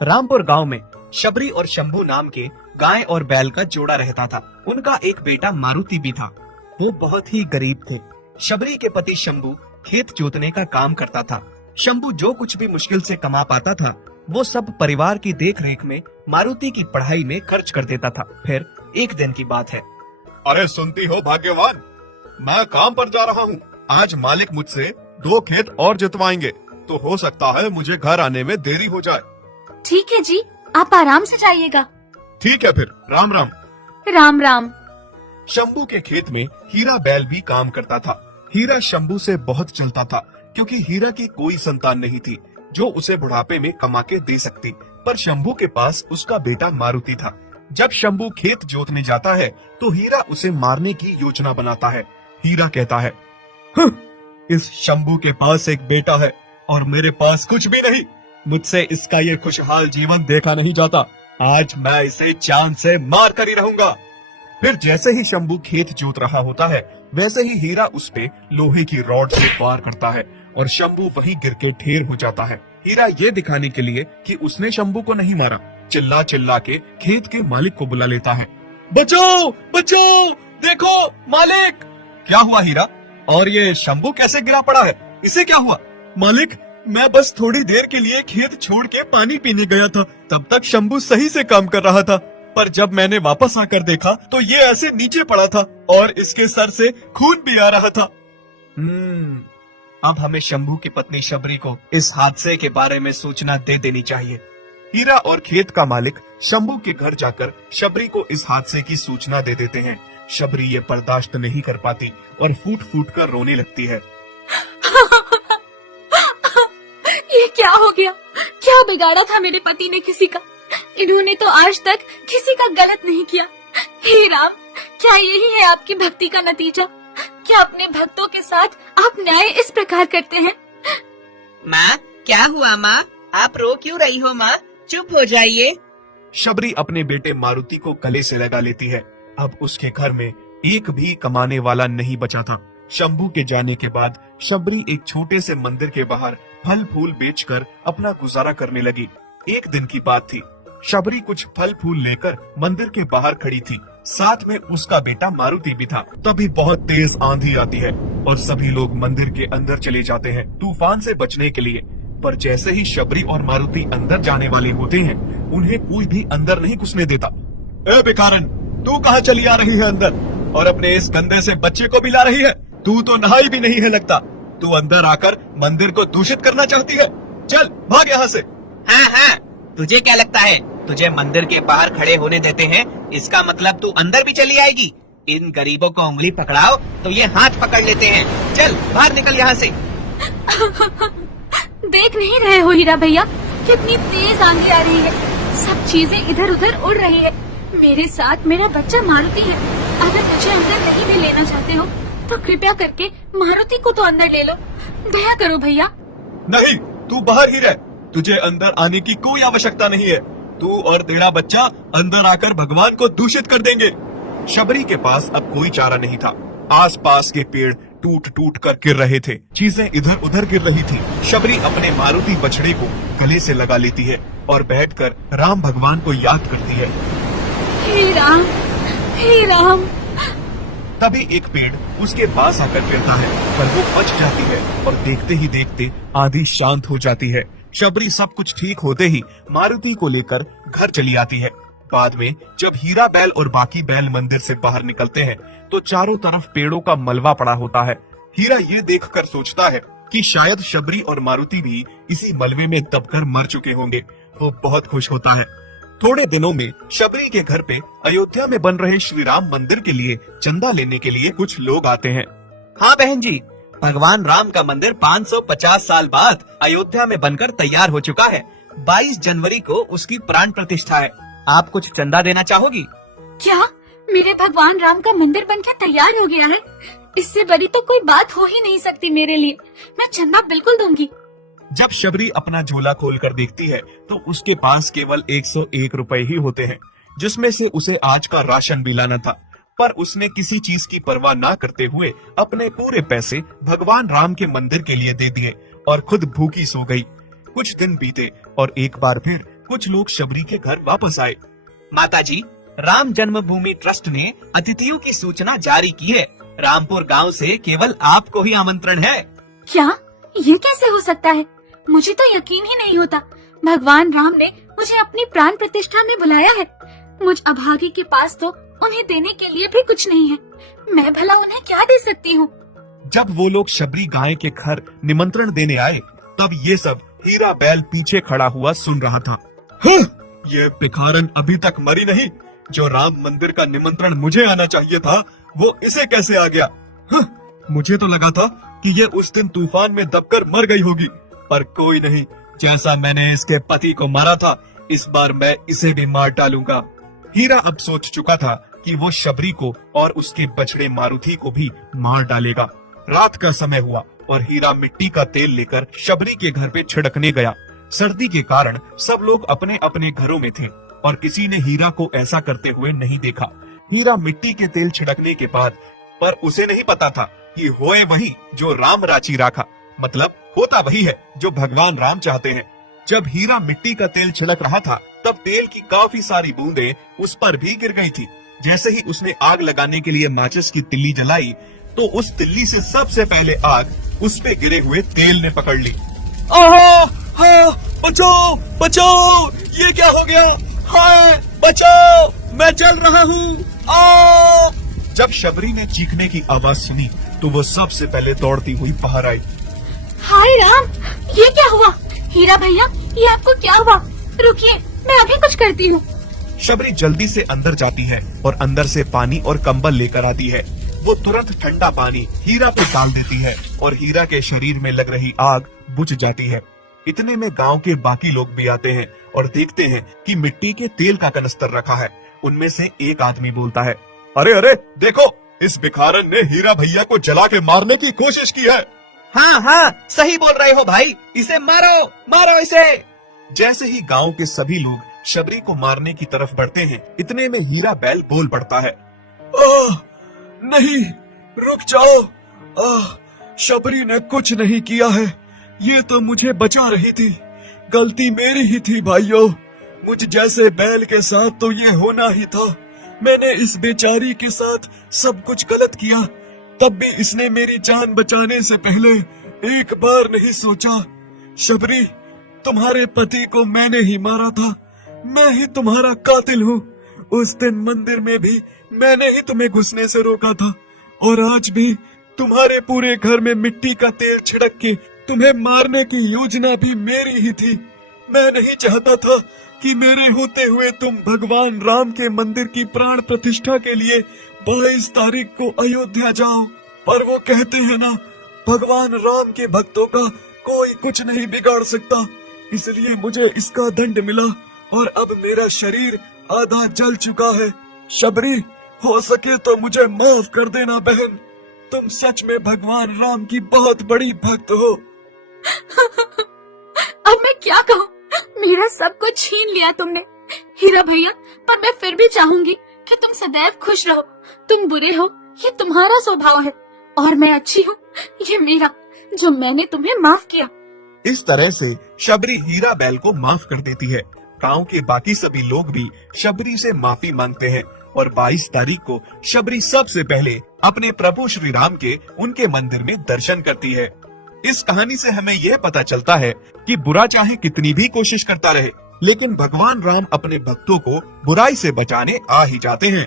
रामपुर गांव में शबरी और शंभू नाम के गाय और बैल का जोड़ा रहता था। उनका एक बेटा मारुति भी था। वो बहुत ही गरीब थे। शबरी के पति शंभू खेत जोतने का काम करता था। शंभू जो कुछ भी मुश्किल से कमा पाता था वो सब परिवार की देखरेख में मारुति की पढ़ाई में खर्च कर देता था। फिर एक दिन की बात है। अरे सुनती हो भाग्यवान, मैं काम पर जा रहा हूँ। आज मालिक मुझसे 2 खेत और जुतवाएंगे, तो हो सकता है मुझे घर आने में देरी हो जाए। ठीक है जी, आप आराम से जाइएगा। ठीक है फिर, राम राम। राम राम। शंभू के खेत में हीरा बैल भी काम करता था। हीरा शंभू से बहुत चलता था क्योंकि हीरा की कोई संतान नहीं थी जो उसे बुढ़ापे में कमा के दे सकती। पर शंभू के पास उसका बेटा मारुति था। जब शंभू खेत जोतने जाता है तो हीरा उसे मारने की योजना बनाता है। हीरा कहता है, इस शंभू के पास एक बेटा है और मेरे पास कुछ भी नहीं। मुझसे इसका ये खुशहाल जीवन देखा नहीं जाता। आज मैं इसे जान से मार कर ही रहूंगा। फिर जैसे ही शंभू खेत जोत रहा होता है वैसे ही हीरा उस पे लोहे की रॉड से वार करता है और शंभू वहीं गिर के ढेर हो जाता है। हीरा ये दिखाने के लिए कि उसने शंभू को नहीं मारा, चिल्ला चिल्ला के खेत के मालिक को बुला लेता है। बचाओ बचाओ, देखो मालिक। क्या हुआ हीरा? और ये शंभू कैसे गिरा पड़ा है? इसे क्या हुआ? मालिक, मैं बस थोड़ी देर के लिए खेत छोड़ के पानी पीने गया था। तब तक शंभू सही से काम कर रहा था, पर जब मैंने वापस आकर देखा तो ये ऐसे नीचे पड़ा था और इसके सर से खून भी आ रहा था। अब हमें शंभू की पत्नी शबरी को इस हादसे के बारे में सूचना दे देनी चाहिए। हीरा और खेत का मालिक शंभू के घर जाकर शबरी को इस हादसे की सूचना दे देते हैं। शबरी ये बर्दाश्त नहीं कर पाती और फूट फूट कर रोने लगती है। ये क्या हो गया? क्या बिगाड़ा था मेरे पति ने किसी का? इन्होंने तो आज तक किसी का गलत नहीं किया। हे राम, क्या यही है आपकी भक्ति का नतीजा? क्या अपने भक्तों के साथ आप न्याय इस प्रकार करते हैं? माँ, क्या हुआ माँ? आप रो क्यों रही हो माँ? चुप हो जाइए। शबरी अपने बेटे मारुति को गले से लगा लेती है। अब उसके घर में एक भी कमाने वाला नहीं बचा था। शंभू के जाने के बाद शबरी एक छोटे से मंदिर के बाहर फल फूल बेचकर अपना गुजारा करने लगी। एक दिन की बात थी। शबरी कुछ फल फूल लेकर मंदिर के बाहर खड़ी थी। साथ में उसका बेटा मारुति भी था। तभी बहुत तेज आंधी आती है और सभी लोग मंदिर के अंदर चले जाते हैं तूफान से बचने के लिए। पर जैसे ही शबरी और मारुति अंदर जाने वाले होते हैं उन्हें कोई भी अंदर नहीं घुसने देता। ए बेकारन, तू कहाँ चली आ रही है अंदर और अपने इस गंदे से बच्चे को भी ला रही है? तू तो नहाई भी नहीं है लगता। तू अंदर आकर मंदिर को दूषित करना चाहती है। चल भाग यहाँ से। हाँ हाँ, तुझे क्या लगता है तुझे मंदिर के बाहर खड़े होने देते हैं? इसका मतलब तू अंदर भी चली आएगी। इन गरीबों को उंगली पकड़ाओ तो ये हाथ पकड़ लेते हैं। चल बाहर निकल यहाँ से। देख नहीं रहे हो हीरा भैया, कितनी तेज आंधी आ रही है। सब चीजें इधर उधर उड़ रही है। मेरे साथ मेरा बच्चा मारुति है। अगर मुझे अंदर नहीं भी लेना चाहते हो तो कृपया करके मारुति को तो अंदर ले लो। दया करो भैया। नहीं, तू बाहर ही रह। तुझे अंदर आने की कोई आवश्यकता नहीं है। तू और तेरा बच्चा अंदर आकर भगवान को दूषित कर देंगे। शबरी के पास अब कोई चारा नहीं था। आसपास के पेड़ टूट टूट कर गिर रहे थे। चीजें इधर उधर गिर रही थी। शबरी अपने मारुति बछड़े को गले से लगा लेती है और बैठकर राम भगवान को याद करती है। हे राम, हे राम। तभी एक पेड़ उसके पास आकर गिरता है पर वो बच जाती है और देखते ही देखते आंधी शांत हो जाती है। शबरी सब कुछ ठीक होते ही मारुति को लेकर घर चली आती है। बाद में जब हीरा बैल और बाकी बैल मंदिर से बाहर निकलते हैं तो चारों तरफ पेड़ों का मलबा पड़ा होता है। हीरा ये देखकर सोचता है कि शायद शबरी और मारुति भी इसी मलबे में दबकर मर चुके होंगे। वो बहुत खुश होता है। थोड़े दिनों में शबरी के घर पे अयोध्या में बन रहे श्री राम मंदिर के लिए चंदा लेने के लिए कुछ लोग आते हैं। हाँ बहन जी, भगवान राम का मंदिर 550 साल बाद अयोध्या में बनकर तैयार हो चुका है। 22 जनवरी को उसकी प्राण प्रतिष्ठा है। आप कुछ चंदा देना चाहोगी? क्या मेरे भगवान राम का मंदिर बनकर तैयार हो गया है? इससे बड़ी तो कोई बात हो ही नहीं सकती मेरे लिए। मैं चंदा बिल्कुल दूंगी। जब शबरी अपना झोला खोलकर देखती है तो उसके पास केवल 101 रुपए ही होते हैं, जिसमें से उसे आज का राशन भी लाना था। पर उसने किसी चीज की परवाह ना करते हुए अपने पूरे पैसे भगवान राम के मंदिर के लिए दे दिए और खुद भूखी सो गई। कुछ दिन बीते और एक बार फिर कुछ लोग शबरी के घर वापस आए। माताजी, राम जन्मभूमि ट्रस्ट ने अतिथियों की सूचना जारी की है। रामपुर गांव से केवल आपको ही आमंत्रण है। क्या? ये कैसे हो सकता है? मुझे तो यकीन ही नहीं होता। भगवान राम ने मुझे अपनी प्राण प्रतिष्ठा में बुलाया है। मुझ अभागी के पास तो उन्हें देने के लिए भी कुछ नहीं है। मैं भला उन्हें क्या दे सकती हूँ? जब वो लोग शबरी गाय के घर निमंत्रण देने आए, तब ये सब हीरा बैल पीछे खड़ा हुआ सुन रहा था। ये भिखारन अभी तक मरी नहीं। जो राम मंदिर का निमंत्रण मुझे आना चाहिए था, वो इसे कैसे आ गया? मुझे तो लगा था कि ये उस दिन तूफान में दबकर मर गई होगी, पर कोई नहीं। जैसा मैंने इसके पति को मारा था, इस बार मैं इसे भी मार डालूंगा। हीरा अब सोच चुका था कि वो शबरी को और उसके बछड़े मारुति को भी मार डालेगा। रात का समय हुआ और हीरा मिट्टी का तेल लेकर शबरी के घर पे छिड़कने गया। सर्दी के कारण सब लोग अपने अपने घरों में थे और किसी ने हीरा को ऐसा करते हुए नहीं देखा। हीरा मिट्टी के तेल छिड़कने के बाद, पर उसे नहीं पता था कि होए वही जो राम राची राखा, मतलब होता वही है जो भगवान राम चाहते हैं। जब हीरा मिट्टी का तेल छिड़क रहा था, तब तेल की काफी सारी बूंदें उस पर भी गिर गई थी। जैसे ही उसने आग लगाने के लिए माचिस की तिल्ली जलाई, तो उस तिल्ली से सबसे पहले आग उस पे गिरे हुए तेल ने पकड़ ली। बचाओ बचाओ, ये क्या हो गया? हाय बचाओ, मैं जल रहा हूँ। जब शबरी ने चीखने की आवाज सुनी, तो वो सबसे पहले दौड़ती हुई बाहर आई। हाय राम, ये क्या हुआ? हीरा भैया, ये आपको क्या हुआ? रुकिए, मैं अभी कुछ करती हूँ। शबरी जल्दी से अंदर जाती है और अंदर से पानी और कंबल लेकर आती है। वो तुरंत ठंडा पानी हीरा पे डाल देती है और हीरा के शरीर में लग रही आग बुझ जाती है। इतने में गांव के बाकी लोग भी आते हैं और देखते हैं कि मिट्टी के तेल का कनस्तर रखा है। उनमें से एक आदमी बोलता है, अरे अरे देखो, इस भिखारन ने हीरा भैया को जला के मारने की कोशिश की है। हाँ हाँ, सही बोल रहे हो भाई, इसे मारो मारो इसे। जैसे ही गांव के सभी लोग शबरी को मारने की तरफ बढ़ते हैं, इतने में हीरा बैल बोल पड़ता है, नहीं, रुक जाओ। शबरी ने कुछ नहीं किया है, ये तो मुझे बचा रही थी। गलती मेरी ही थी भाइयों। मुझ जैसे बैल के साथ तो ये होना ही था। मैंने इस बेचारी के साथ सब कुछ गलत किया, तब भी इसने मेरी जान बचाने से पहले एक बार नहीं सोचा। शबरी, तुम्हारे पति को मैंने ही मारा था। मैं ही तुम्हारा कातिल हूँ। उस दिन मंदिर में भी मैंने ही तुम्हें घुसने से रोका था, और आज भी तुम्हारे पूरे घर में मिट्टी का तेल छिड़क के तुम्हें मारने की योजना भी मेरी ही थी। मैं नहीं चाहता था कि मेरे होते हुए तुम भगवान राम के मंदिर की प्राण प्रतिष्ठा के लिए 22 तारीख को अयोध्या जाओ, पर वो कहते हैं ना, भगवान राम के भक्तों का कोई कुछ नहीं बिगाड़ सकता। इसलिए मुझे इसका दंड मिला और अब मेरा शरीर आधा जल चुका है। शबरी, हो सके तो मुझे माफ कर देना बहन। तुम सच में भगवान राम की बहुत बड़ी भक्त हो। अब मैं क्या कहूँ? मेरा सब कुछ छीन लिया तुमने हीरा भैया, पर मैं फिर भी चाहूंगी कि तुम सदैव खुश रहो। तुम बुरे हो, ये तुम्हारा स्वभाव है, और मैं अच्छी हूँ, ये मेरा, जो मैंने तुम्हें माफ किया। इस तरह से शबरी हीरा बैल को माफ कर देती है। गांव के बाकी सभी लोग भी शबरी से माफी मांगते हैं और 22 तारीख को शबरी सबसे पहले अपने प्रभु श्री राम के उनके मंदिर में दर्शन करती है। इस कहानी से हमें यह पता चलता है कि बुरा चाहे कितनी भी कोशिश करता रहे, लेकिन भगवान राम अपने भक्तों को बुराई से बचाने आ ही जाते हैं।